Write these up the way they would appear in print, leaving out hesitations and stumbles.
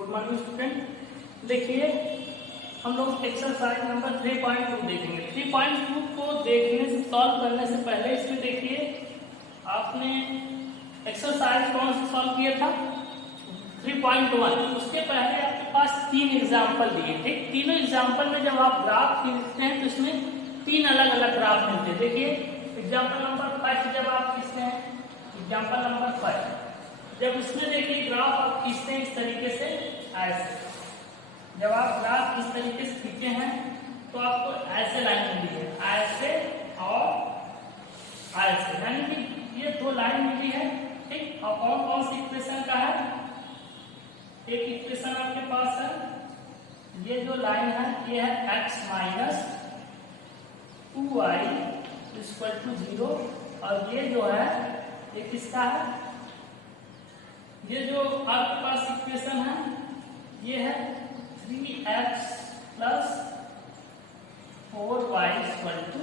Good morning student. देखिए हम लोग एक्सरसाइज नंबर 3.2 देखेंगे। 3.2 को देखने से सॉल्व करने से पहले इसमें देखिए आपने एक्सरसाइज कौन सा सॉल्व किया था 3.1। उसके पहले आपके पास 3 एग्जाम्पल दिए थे। तीनों एग्जाम्पल में जब आप ग्राफ खींचते हैं तो इसमें 3 अलग अलग ग्राफ मिलते हैं। देखिए एग्जाम्पल नंबर फर्स्ट जब आप खींचते हैं, एग्जाम्पल नंबर फर्स्ट जब इसमें देखिए ग्राफ आप खींचते हैं इस तरीके से, ऐसे जब आप ग्राफ इस तरीके से खींचे हैं तो आपको ऐसे लाइन मिली है, ऐसे और ऐसे, यानी कि ये 2 लाइन मिली है। ठीक, और कौन कौन सी इक्वेशन का है? एक इक्वेशन आपके पास है, ये जो लाइन है ये है x minus 2y equal to 0, और ये जो है ये किसका है? ये जो आपके पास इक्वेशन है ये है 3x plus 4y equal to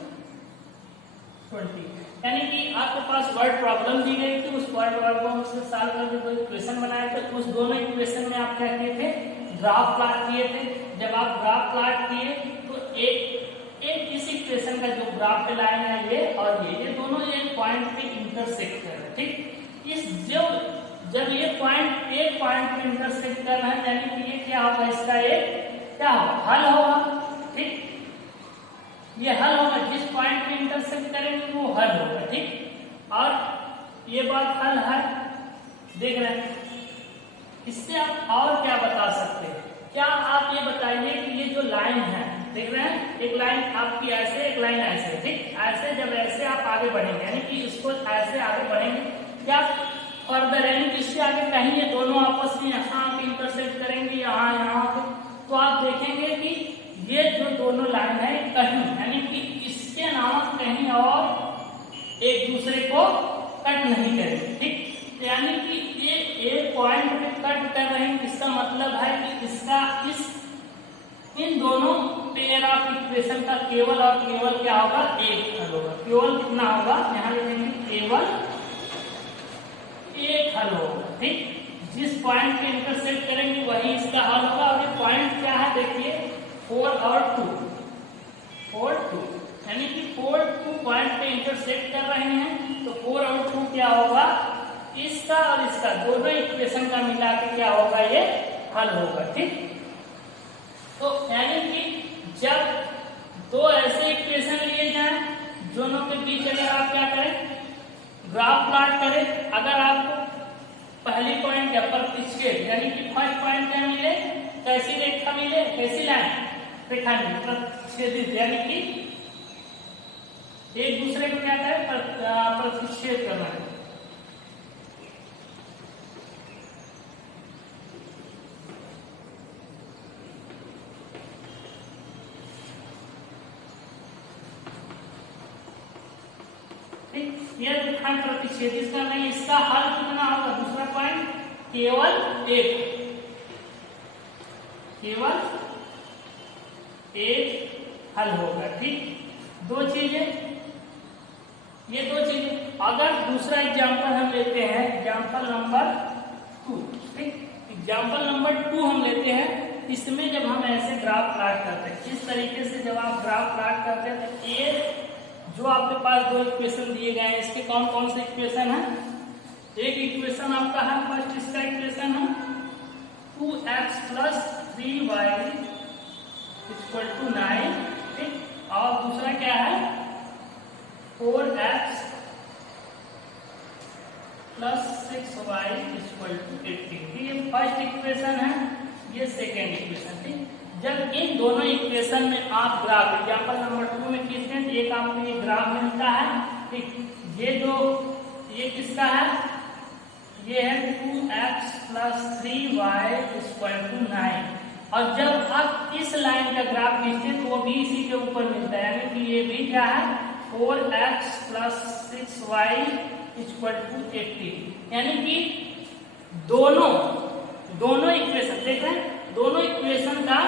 20। यानी कि आपके पास वर्ड प्रॉब्लम दी गई थी, उस वर्ड प्रॉब्लम से सॉल्व करके दो इक्वेशन बनाए थे। उस दोनों इक्वेशन में आप क्या किए थे? ग्राफ प्लॉट किए थे। जब आप ग्राफ प्लॉट किए तो एक इस इक्वेशन का जो ग्राफ पे लाइन है ये और ये दोनों एक पॉइंट पे इंटरसेक्ट कर रहे हैं। ठीक, इस जब ये पॉइंट एक पॉइंट पे इंटरसेक्ट कर रहे हैं यानी कि ये क्या होगा? इसका एक क्या होगा? हल होगा। ठीक, ये हल होगा, जिस पॉइंट पे इंटरसेक्ट करेंगे वो हल होगा। ठीक, और ये बात हल है, देख रहे हैं। इससे आप और क्या बता सकते हैं? क्या आप ये बताइए कि ये जो लाइन है, देख रहे हैं, एक लाइन आपकी ऐसे, एक लाइन ऐसे। ठीक, ऐसे जब ऐसे आप आगे बढ़ेंगे यानी कि इसको ऐसे आगे बढ़ेंगे, क्या फर्दर यानी कि इससे आगे कहीं ये दोनों आपस में यहाँ पे इंटरसेक्ट करेंगे, यहाँ पे, तो आप देखेंगे कि ये जो दोनों लाइन है कहीं यानी कि इसके अलावा कहीं और एक दूसरे को कट नहीं करेंगे। ठीक, यानी कि ये एक पॉइंट पे कट कर रहे हैं, इसका मतलब है कि इसका इन दोनों पेयर ऑफ इक्वेशन का केवल और केवल क्या होगा? एक हल होगा। केवल कितना होगा? यहाँ लिखेंगे केवल एक हल होगा। ठीक, जिस पॉइंट पे इंटरसेक्ट करेंगे वही इसका हल होगा। और ये पॉइंट क्या है? देखिए 4 और 2, 4 2 यानी कि 4 2 पॉइंट पे इंटरसेक्ट कर रहे हैं तो 4 और 2 क्या होगा? इसका और इसका दोनों इक्वेशन का मिला के क्या होगा? ये हल होगा। ठीक, तो यानी कि जब 2 ऐसे इक्वेशन लिए जाएं दोनों के बीच अगर आप क्या करें? ग्राफ प्लॉट करें। अगर आपको पहली पॉइंट क्या प्रतिच्छेद यानी कि फर्स्ट पॉइंट क्या मिले? कैसी रेखा मिले? कैसी लाइन? रेखा मिले प्रतिच्छेदित, यानी कि एक दूसरे को क्या करें? प्रतिच्छेद करना है। ये रेखा प्रतिच्छेदित करना है, इसका हल कितना होगा? दूसरा पॉइंट केवल एक हल होगा। ठीक, 2 चीजें, ये 2 चीजें। अगर दूसरा एग्जांपल हम लेते हैं, एग्जांपल नंबर 2। ठीक, एग्जांपल नंबर 2 हम लेते हैं। इसमें जब हम ऐसे ग्राफ प्लॉट करते हैं, इस तरीके से जब आप ग्राफ प्लॉट करते हैं तो ये जो आपके पास 2 इक्वेशन दिए गए हैं इसके कौन कौन से इक्वेशन है? एक इक्वेशन आपका है, फर्स्ट इसका इक्वेशन है 2x plus 3y equal to 9। ठीक, और दूसरा क्या है? 4x plus 6y equal to 18। ये फर्स्ट इक्वेशन है, ये सेकेंड इक्वेशन। ठीक, जब इन दोनों इक्वेशन में आप ग्राफ एग्जांपल नंबर 2 में खींचते हैं तो एक आपको ये ग्राफ मिलता है। ठीक, ये किसका है? ये है 2x plus 3y equal to 9। और जब आप इस लाइन का ग्राफ खींचते हैं तो वो भी इसी के ऊपर मिलता है, यानी कि ये भी क्या है? 4x plus 6y equal to 18। यानी कि दोनों इक्वेशन देख रहे हैं, दोनों इक्वेशन का,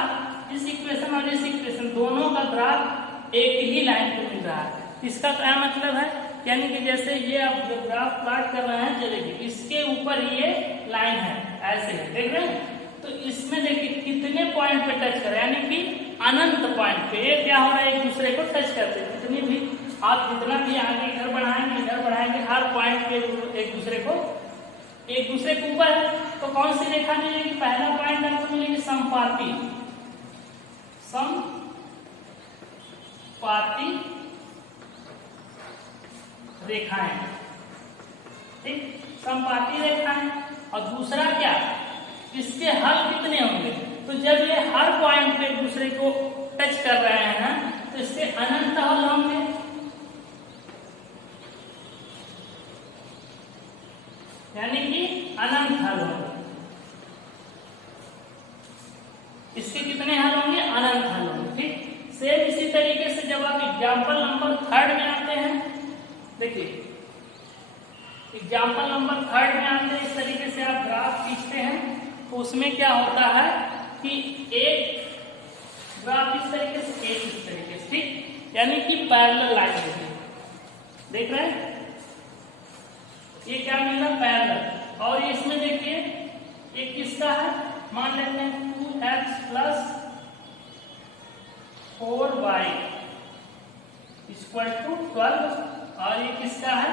इस इक्वेशन और इस इक्वेशन दोनों का ग्राफ एक ही लाइन पे मिल रहा है। इसका क्या मतलब है? यानी कि जैसे ये आप जो ग्राफ प्लॉट कर रहे हैं, चलेगी इसके ऊपर ये लाइन है, ऐसे देख रहे हैं, तो तो इसमें देखिए कितने पॉइंट पे टच कर रहे हैं, यानी कि अनंत पॉइंट पे ये क्या हो रहा है, एक दूसरे को टच करते हैं। कितनी भी आप जितना भी आगे इधर बढ़ाएंगे हर पॉइंट पे एक दूसरे के ऊपर है। तो कौन सी रेखा मिलेगी, पहला पॉइंट आपको मिलेगी समपाती रेखाएं, ठीक, समपाती रेखाएं। और दूसरा क्या, इसके हल कितने होंगे, तो जब ये हर पॉइंट पे एक दूसरे को टच कर रहे हैं ना, तो इसके अनंत हल होंगे। यानी कि अनंत हल होंगे। इसके कितने हल होंगे, अनंत हल होंगे, ठीक। सेम इसी तरीके से जब आप एग्जाम्पल नंबर 3 में आते हैं, देखिए एग्जाम्पल नंबर 3 में आते हैं, इस तरीके से आप ग्राफ खींचते हैं, तो उसमें क्या होता है कि एक ग्राफ इस तरीके से, एक इस तरीके से, ठीक, यानी कि पैरेलल लाइन देख रहे हैं, ये क्या मिल रहा है, पैरेलल। और इसमें देखिए एक किसका है, मान लेते हैं 2x + 4y = 12, और ये किसका है,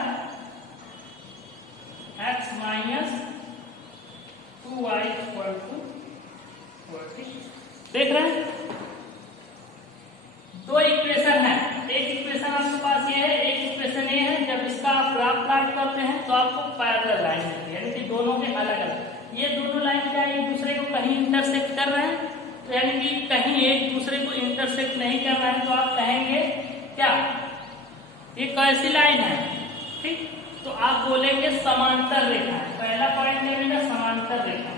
x - 2y = 40। देख रहे हैं, दो इक्वेशन है, एक इक्वेशन आपके पास ये है, एक इक्वेशन ये है। जब इसका आप ग्राफ प्लॉट करते हैं तो आपको पैरेलल लाइन मिलती है, यानी कि दोनों के अलग अलग। ये दोनों लाइन क्या है, एक दूसरे को कहीं इंटरसेक्ट कर रहे हैं, तो यानी कि कहीं एक दूसरे को इंटरसेक्ट नहीं कर रहे हैं, तो आप कहेंगे क्या, ये कैसी लाइन है, ठीक। तो आप बोलेंगे समांतर रेखा है। पहला पॉइंट क्या मिला, समांतर रेखा,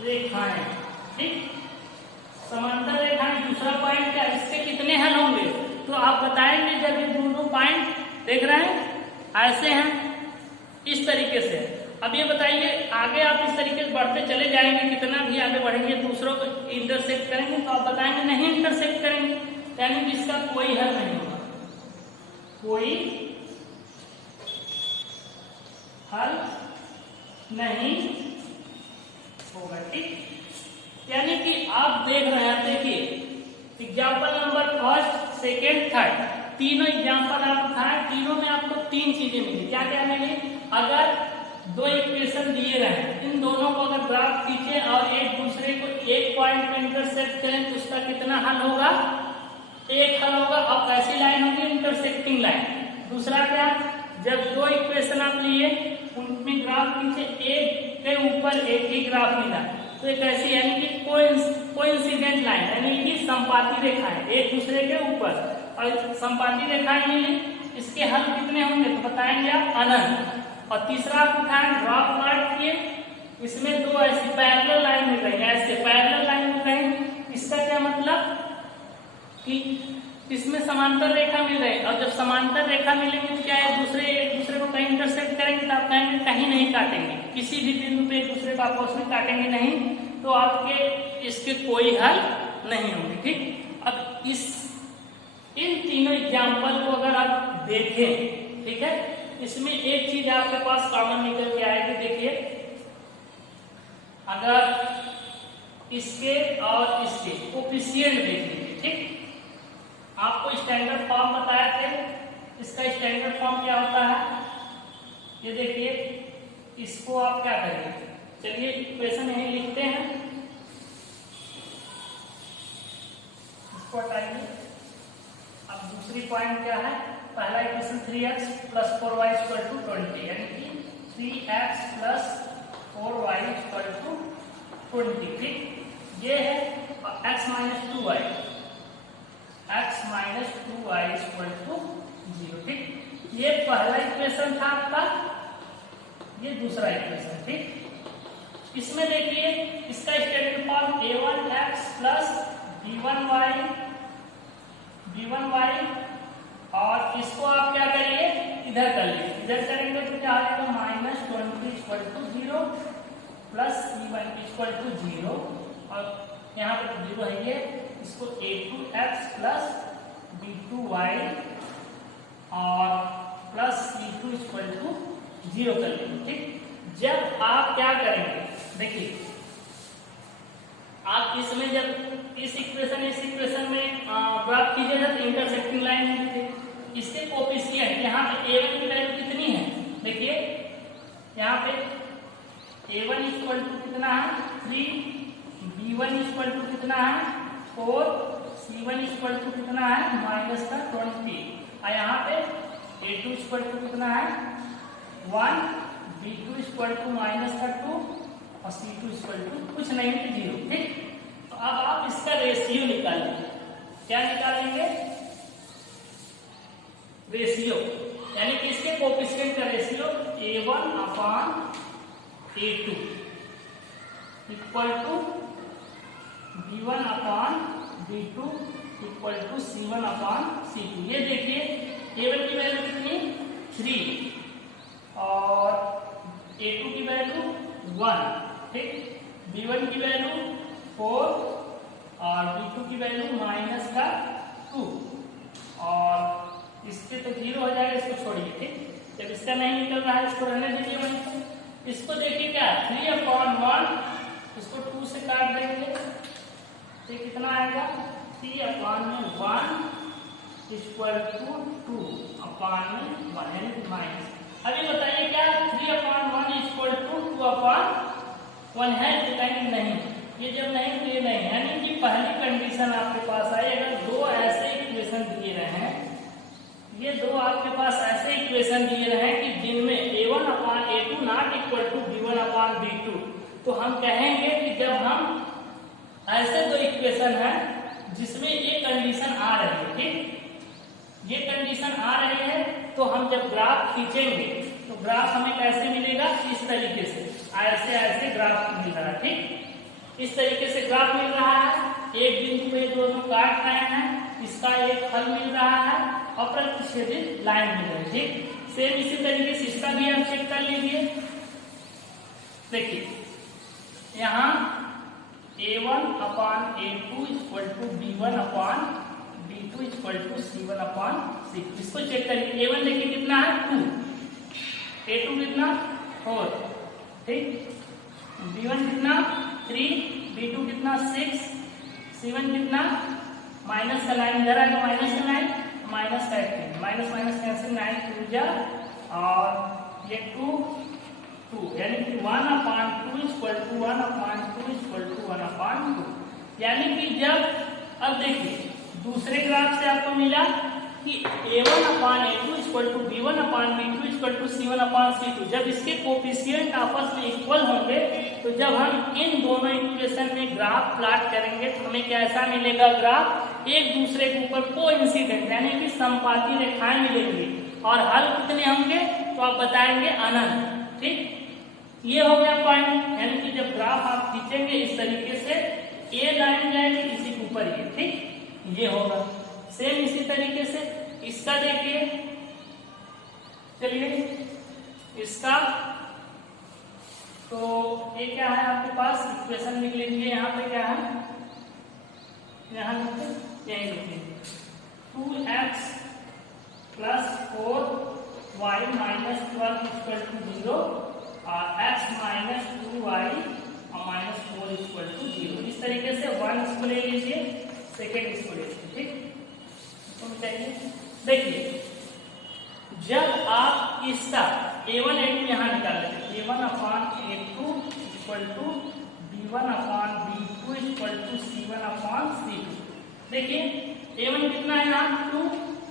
रेखाएं, ठीक, समांतर रेखाएं। दूसरा पॉइंट क्या, इसके कितने हल होंगे, तो आप बताएंगे जब ये दोनों पॉइंट देख रहे हैं ऐसे हैं, इस तरीके से। अब ये बताइए आगे आप इस तरीके से बढ़ते चले जाएंगे, कितना भी आगे बढ़ेंगे दूसरों को इंटरसेक्ट करेंगे, तो आप बताएंगे नहीं इंटरसेक्ट करेंगे, यानी कि इसका कोई हल नहीं होगा, कोई हल नहीं होगा, ठीक। यानी कि आप देख रहे हैं, देखिए एग्जाम्पल नंबर 1, 2, 3 तीनों एग्जाम्पल आप उठाए, तीनों में आपको 3 चीजें मिली। क्या क्या मिली, अगर दो इक्वेशन दिए रहे, इन दोनों को अगर ग्राफ खींचे और एक दूसरे को एक पॉइंट में इंटरसेक्ट करें, तो उसका कितना हल होगा, एक हल होगा। और कैसी लाइन होगी, इंटरसेक्टिंग लाइन। दूसरा क्या, जब दो इक्वेशन आप लिए उनमें ग्राफ खींचे, एक के ऊपर एक ही ग्राफ मिला, तो एक ऐसी यानी कि कोइंसिडेंट लाइन, यानी कि संपाती रेखाएं एक दूसरे के ऊपर, और संपाती रेखाएं मिली, इसके हल कितने होंगे, तो बताएंगे आप अनंत। और तीसरा आप उठाएं, ग्राफ प्लॉट किए, इसमें दो ऐसी पैरेलल लाइन मिल रही है, ऐसे पैरेलल लाइन मिल रही है। इसका क्या मतलब कि इसमें समांतर रेखा मिल रही है, और जब समांतर रेखा मिलेंगे तो क्या है, एक दूसरे को कहीं इंटरसेक्ट करेंगे, तो आप कहेंगे कहीं नहीं काटेंगे, किसी भी बिंदु पे एक दूसरे को आपस में काटेंगे नहीं, तो आपके इसके कोई हल नहीं होंगे, ठीक। अब इन तीनों एग्जाम्पल को अगर आप देखें, ठीक है, इसमें एक चीज आपके पास कॉमन निकल के आएगी। देखिए अगर इसके और इसके कोफिशिएंट देखेंगे, ठीक, आपको स्टैंडर्ड फॉर्म बताया थे, इसका स्टैंडर्ड फॉर्म क्या होता है, ये देखिए, इसको आप क्या करेंगे, चलिए इक्वेशन यही लिखते हैं, इसको हटाइए। अब दूसरी पॉइंट क्या है, पहला इक्वेशन 3x + 4y = 20, यानी कि 3x + 4y = 20, ठीक, ये है। और x - 2y = 0, ठीक। ये पहला इक्वेशन था आपका, ये दूसरा इक्वेशन, ठीक। इसमें देखिए इसका स्टैंडर्ड फॉर्म a1x + b1y, और इसको आप क्या करिए, इधर कर लीजिए, इधर करेंगे तो क्या आएगा, -20 = 0 + c1 = 0, और यहाँ पे 0 है, ये इसको a2x + b2y और +c2 = 0 कर लीजिए, ठीक। जब आप क्या करेंगे, देखिए आप इसमें जब इस इक्वेशन में ग्राफ कीजिएगा तो इंटरसेक्टिंग लाइन मिलती है। इसके कोफिशिएंट यहाँ पे a1 की वैल्यू कितनी है, देखिए यहाँ पे a1 इक्वल टू कितना है 3, b1 इक्वल टू कितना है 4, c1 इक्वल टू कितना है -20, और यहाँ पे a2 इक्वल टू कितना है 1, b2 इक्वल टू -32 और c2 इक्वल टू कुछ नहीं है 0। ठीक, तो अब आप इसका रेशियो निकालेंगे। क्या निकालेंगे, रेशियो, यानी कि इसके कोफिशिएंट का ratio a1 upon a2 equal to b1 upon b2 equal to c1 upon c2। ये देखिए a1 की वैल्यू कितनी 3 और a2 की वैल्यू 1, ठीक, b1 की वैल्यू 4 और b2 की वैल्यू -2, और इसके तो 0 हो जाएगा, इसको छोड़िए। ठीक, जब इसका नहीं निकल रहा है इसको रहने दीजिए वहीं पर। इसको देखिए क्या 3/1, इसको 2 से काट देंगे तो कितना आएगा 3/1 इक्वल टू 2/1 यानी माइनस। अभी बताइए क्या 3/1 इक्वल टू 2/1 है, तो नहीं, ये जब नहीं तो ये नहीं, यानी कि पहली कंडीशन आपके पास आई, अगर दो ऐसे इक्वेशन दिए रहे हैं, ये दो आपके पास ऐसे इक्वेशन दिए रहे हैं कि जिनमें a1 upon a2 not equal to b1 upon b2, तो हम कहेंगे कि जब हम ऐसे दो इक्वेशन है जिसमें ये कंडीशन आ रही है, ठीक, ये कंडीशन आ रही है, तो हम जब ग्राफ खींचेंगे तो ग्राफ हमें कैसे मिलेगा, इस तरीके से, ऐसे ऐसे ग्राफ मिल रहा है। ठीक, इस तरीके से ग्राफ मिल रहा है, एक बिंदु पे दोनों काट रहे हैं, इसका एक हल मिल रहा है और प्रतिच्छेदित लाइन मिल रही है। ठीक, सेम इसी तरीके से इसका भी आप चेक कर लीजिए। देखिए यहाँ a1 upon a2 equal to b1 upon b2 equal to c1 upon c2, इसको चेक करिए। a1 देखिए कितना है 2, a2 कितना 4, ठीक, b1 कितना 3, b2 कितना 6, c1 कितना, माइनस का लाइन इधर आएगा, माइनस का लाइन, माइनस का माइनस माइनस कैंसिल, 9 2 जा, और ये 2 यानी कि 1/2 इक्वल टू 1/2 इक्वल टू 1/2, यानी कि जब अब देखिए दूसरे ग्राफ से आपको मिला कि a1 upon a2 equal to b1 upon b2 equal to c1 upon c2, जब इसके कोफिशिएंट आपस में इक्वल होंगे तो जब हम इन दोनों इक्वेशन में ग्राफ प्लॉट करेंगे तो हमें कैसा मिलेगा, ग्राफ एक दूसरे के ऊपर कोइंसिडेंट यानी कि समपाती रेखाएं मिलेंगी, और हल कितने होंगे तो आप बताएंगे अनंत। ठीक, ये हो गया पॉइंट, यानी कि जब ग्राफ आप खींचेंगे इस तरीके से ए लाइन जाएगी इसी के ऊपर ये, ठीक, ये होगा। सेम इसी तरीके से इसका देखिए, चलिए इसका तो ये क्या है आपके पास, इक्वेशन लिख लीजिए। यहाँ पे क्या है, यहाँ यही लिखिए 2x plus 4y minus 12 equal to 0 और x माइनस 2y और माइनस 4 इक्वल टू 0। इस तरीके से 1 इसको ले लीजिए, सेकेंड इसको ले लीजिए। ठीक, देखिए जब आप इसका a1 a2 यहाँ निकाल लेते, a1 upon a2 equal to b1 upon b2 equal to c1 upon c2। देखिए a1 कितना है यहाँ 2,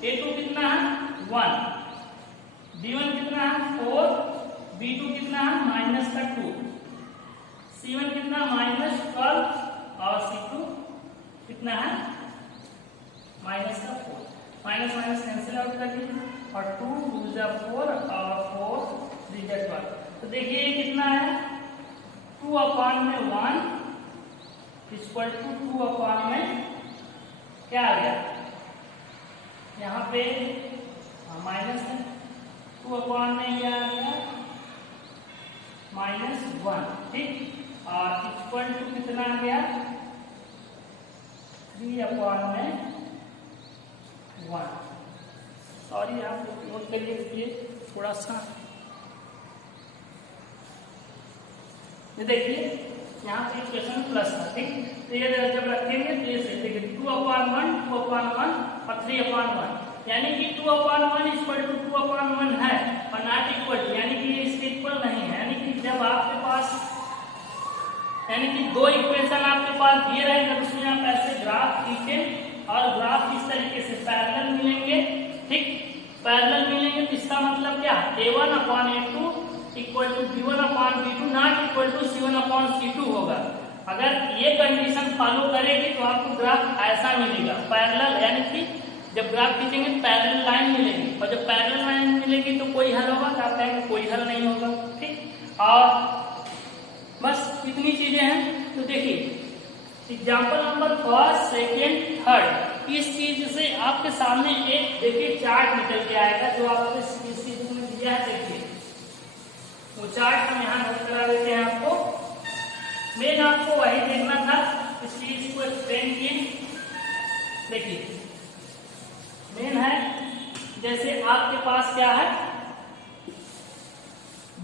a2 कितना है 1, b1 कितना है 4, b2 कितना है -2, c1 कितना -12 और c2 कितना है -4। माइनस माइनस कैंसिल आउट कर दीजिए, और 2 2 जा 4 और 4 3 जा 12। तो देखिए ये कितना है 2 अपान में 1 इक्वल टू 2 अपान में क्या आ गया, यहाँ पे माइनस है, 2 अपान में ये आ गया -1, ठीक, और इक्वल टू कितना आ गया 3 अपान में 1। सॉरी आप नोट करिए थोड़ा सा, ये देखिए यहाँ पे इक्वेशन प्लस था, ठीक। तो ये जब रखेंगे तो ये देखिए 2/1 2/1 और 3/1, यानी कि 2/1 इक्वल टू 2/1 है और नॉट इक्वल टू, यानी कि ये इसके इक्वल नहीं है। यानी कि जब आपके पास, यानी कि दो इक्वेशन आपके पास दिए रहेंगे तो उसमें आप ऐसे ग्राफ खींचें और ग्राफ इस तरीके से पैरेलल मिलेंगे, ठीक। पैरेलल मिलेंगे तो इसका मतलब क्या, A1/A2 equal to B1/B2 not equal to C1/C2 होगा। अगर ये कंडीशन फॉलो करेगी तो आपको ग्राफ ऐसा मिलेगा पैरेलल, यानी कि जब ग्राफ खींचेंगे पैरेलल लाइन मिलेगी, और जब पैरेलल लाइन मिलेगी तो कोई हल होगा, तो आप कहेंगे कोई हल नहीं होगा, ठीक। और बस इतनी चीजें हैं। तो देखिए example number first, second, third, इस चीज से आपके सामने एक देखिए चार्ट निकल के आएगा जो आपको इस चीज में दिया है। देखिए वो चार्ट हम यहाँ नोट करा देते हैं आपको। मेन आपको वही देखना था, इस चीज को एक्सप्लेन किए। देखिए मेन है, जैसे आपके पास क्या है,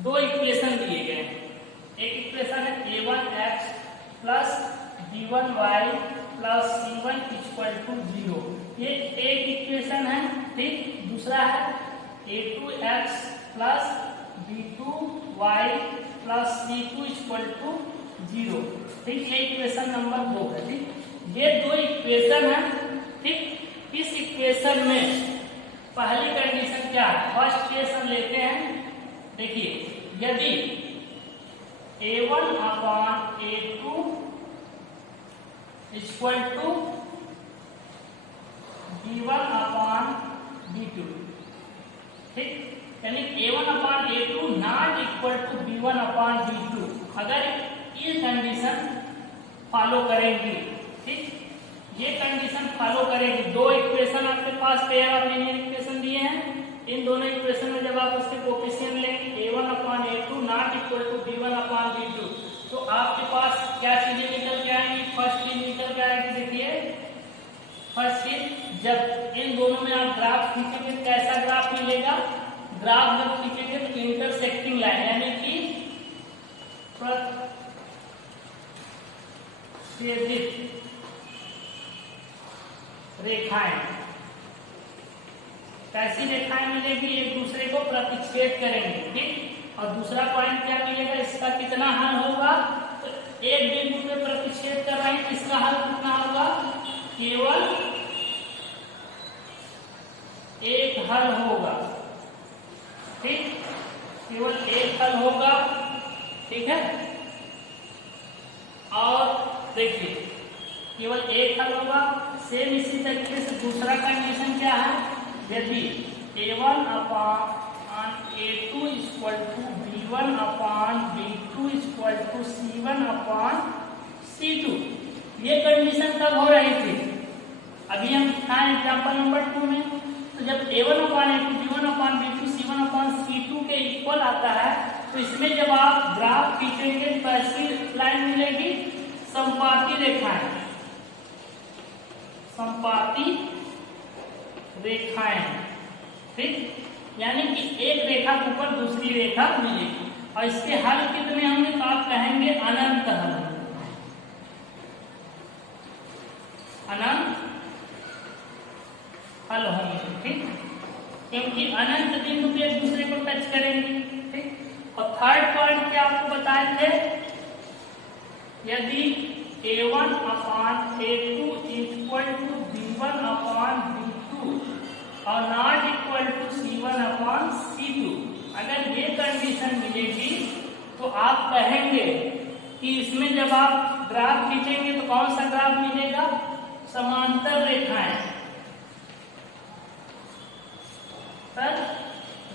दो इक्वेशन दिए गए हैं। एक इक्वेशन है A1x plus B1y plus C1 equal to 0, ये एक इक्वेशन है, ठीक। दूसरा है A2x plus B2y plus C2 equal to 0, ठीक। ये इक्वेशन नंबर 2 है, ठीक। ये दो इक्वेशन है, ठीक। इस इक्वेशन में पहली कंडीशन क्या है, फर्स्ट केस हम लेते हैं। देखिए यदि A1/A2 इक्वल टू B1/B2, ठीक, यानी A1/A2 not equal to B1/B2, अगर ये कंडीशन फॉलो करेंगी, ठीक, ये कंडीशन फॉलो करेगी। दो इक्वेशन आपके पास पेयर ऑफ लीनियर इक्वेशन दिए हैं, इन दोनों इक्वेशन में जब आप उसके कोएफिशिएंट लेंगे A1/A2 not equal to B1/B2, तो आपके पास क्या चीजें निकल के आएंगी। फर्स्ट चीज निकल के आएगी, देखिए फर्स्ट चीज, जब इन दोनों में आप ग्राफ खींचेंगे कैसा ग्राफ मिलेगा, ग्राफ जब खींचेंगे तो इंटरसेक्टिंग लाइन, यानी कि प्रतिच्छेदित रेखाएं, कैसी रेखाएं मिलेगी, एक दूसरे को प्रतिच्छेद करेंगे, ठीक। और दूसरा पॉइंट क्या मिलेगा, इसका कितना हल होगा, तो एक बिंदु पे प्रतिच्छेद कर रहे हैं, इसका हल कितना होगा, केवल एक हल होगा, ठीक, केवल एक हल होगा, ठीक है। और देखिए केवल एक हल होगा। सेम इसी तरीके से दूसरा कंडीशन क्या है, यदि A1/A2 equal to B1/B2 equal to C1/C2, ये कंडीशन कब हो रही थी, अभी हम दिखाएं एग्जाम्पल नंबर 2 में। तो जब A1/A2 B1/B2 C1/C2 के इक्वल आता है, तो इसमें जब आप ग्राफ खींचेंगे तो ऐसी लाइन मिलेगी, संपाती रेखाएं, संपाती रेखाएं, ठीक, यानी कि एक रेखा के ऊपर दूसरी रेखा मिलेगी। और इसके हल कितने होंगे, तो आप कहेंगे अनंत हल, अनंत हल होंगे, ठीक, क्योंकि अनंत बिंदु भी एक दूसरे को टच करेंगे, ठीक। और थर्ड पॉइंट क्या आपको बताए थे, यदि A1/A2 इक्वल टू B1/B2 और नॉट इक्वल टू C1/C2, अगर ये कंडीशन मिलेगी तो आप कहेंगे कि इसमें जब आप ग्राफ खींचेंगे तो कौन सा ग्राफ मिलेगा, समांतर रेखाएं,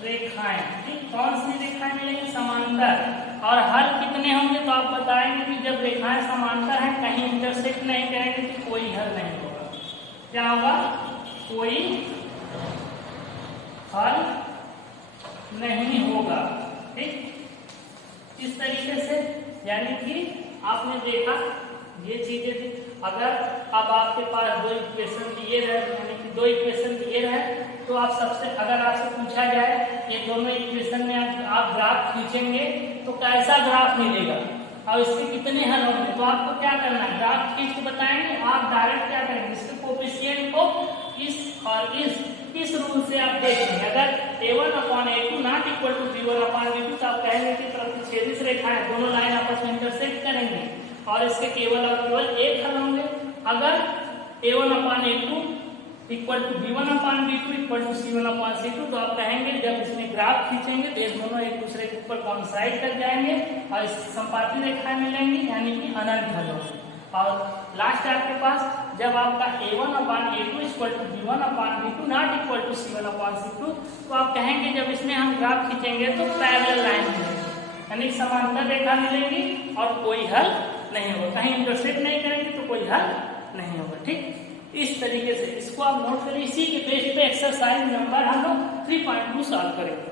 रेखाएं, ठीक, कौन सी रेखाएं मिलेंगी, समांतर। और हल कितने होंगे, तो आप बताएंगे कि जब रेखाएं समांतर हैं, कहीं इंटरसेक्ट नहीं करेंगे तो कोई हल नहीं होगा। क्या होगा, कोई हल नहीं होगा, ठीक। इस तरीके से यानी कि आपने देखा ये चीजें थी। अगर अब आपके पास दो इक्वेशन दिए रहे, यानी कि दो इक्वेशन दिए रहे, तो आप सबसे, अगर आपसे पूछा जाए ये दोनों इक्वेशन में आप ग्राफ खींचेंगे तो कैसा ग्राफ मिलेगा, और इसके कितने हल होंगे। तो आपको क्या करना है, ग्राफ खींच के बताएंगे, आप डायरेक्ट क्या करेंगे, इसके कोफिशिएंट को इस और इस रूल से आप देखेंगे। अगर a1/a2 not equal to b1/b2 तो आप कहेंगे कि प्रतिच्छेदित रेखाएं दोनों लाइन आपस में इंटरसेक्ट करेंगे और इसके केवल और केवल एक हल होंगे। अगर a1/a2 equal to b1/b2 equal to c1/c2 तो आप कहेंगे जब इसमें ग्राफ खींचेंगे तो ये दोनों एक दूसरे के ऊपर कोइंसाइड कर जाएंगे और इस संपाती रेखाएं मिलेंगी, यानी कि अनंत हल होंगे। और लास्ट आपके पास जब आपका a1/a2 equal to b1/b2 not equal to c1/c2 तो आप कहेंगे जब इसमें हम ग्राफ खींचेंगे तो पैरेलल लाइन मिलेगी, यानी समांतर रेखा मिलेगी और कोई हल नहीं होगा, कहीं इंटरसेक्ट नहीं करेंगे तो कोई हल नहीं होगा। ठीक, इस तरीके से इसको आप नोट करिए। इसी के बेस पे एक्सरसाइज नंबर हम लोग 3.2 सॉल्व करेंगे।